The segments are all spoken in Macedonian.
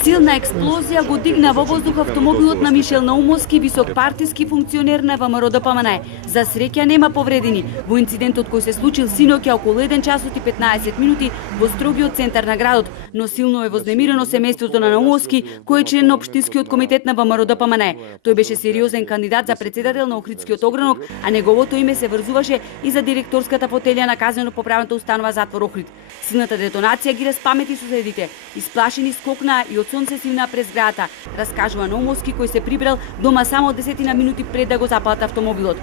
Силна експлозија го дигна во воздух автомобилот на Мишел Наумовски, висок партиски функционер на ВМРО-ДПМНЕ. За среќа нема повредени. Во инцидентот кој се случил синоќа околу 1 часот и 15 минути во строгиот центар на градот, но силно е вознемирено семејството на Наумовски, кој е член на општинскиот комитет на ВМРО-ДПМНЕ. Тој беше сериозен кандидат за председател на Охридскиот огранок, а неговото име се врзуваше и за директорската фотелја на казнено-поправната установа затвор Охрид. Силната детонација ги распамети соседите. Исплашени скокнаа и од сон се сивнаа през зградата, раскажува Наумовски, кој се прибрал дома само 10 минути пред да го запалат автомобилот.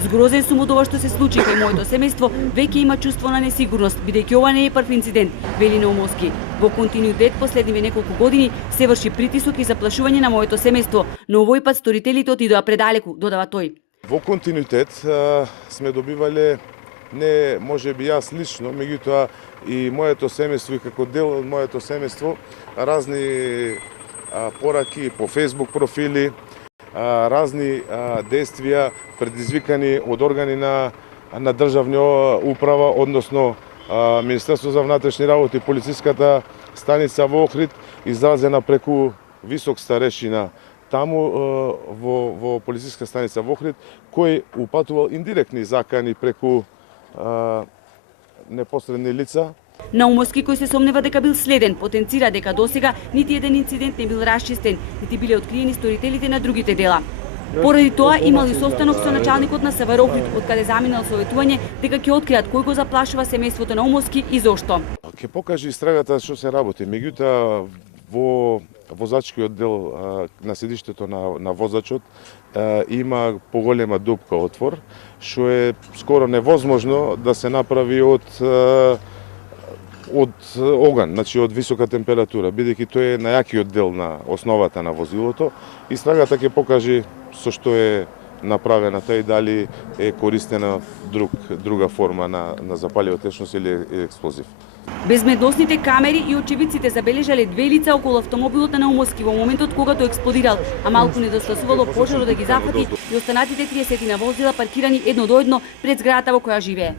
Згрозен сум од ова што се случи кај моето семејство, веќе има чувство на несигурност, бидејќи ова не е прв инцидент, вели Наумовски. Во континуитет последниве неколку години се врши притисок и заплашување на моето семејство, но овој пат сторителите отидоа предалеку, додава тој. Во континуитет сме добивале, не може би јас лично, меѓутоа и моето семејство и како дел од моето семејство, разни пораки по Facebook профили, разни действија предизвикани од органи на државна управа, односно Министерство за внатрешни работи, полициската станица во Охрид, изразена преку висок старешина таму во полициска станица во Охрид, кој упатувал индиректни закани преку непосредни лица. Наумовски, кој се сомнева дека бил следен, потенцира дека досега нити еден инцидент не бил расчистен, нити биле откриени сторителите на другите дела. Поради тоа имал и состанок со началникот на СВР Охрид, од каде заминал советување дека ќе откријат кој го заплашува семејството Наумовски и зошто. Ќе покаже истрагата што се работи, меѓутоа во возачкиот дел на седиштето на возачот има поголема дупка отвор, што е скоро невозможно да се направи од оган, значи од висока температура, бидејќи тој е на јакиот дел на основата на возилото. Истрагата ќе покаже со што е направена тој, дали е користена друга форма на запалива течност или експлозив. Безбедносните камери и очевидците забележале две лица околу автомобилот на Наумовски во моментот кога тој експлодирал, а малку недостасувало пожарот да ги зафати и останатите 30 на возила паркирани едно до едно пред зградата во која живее.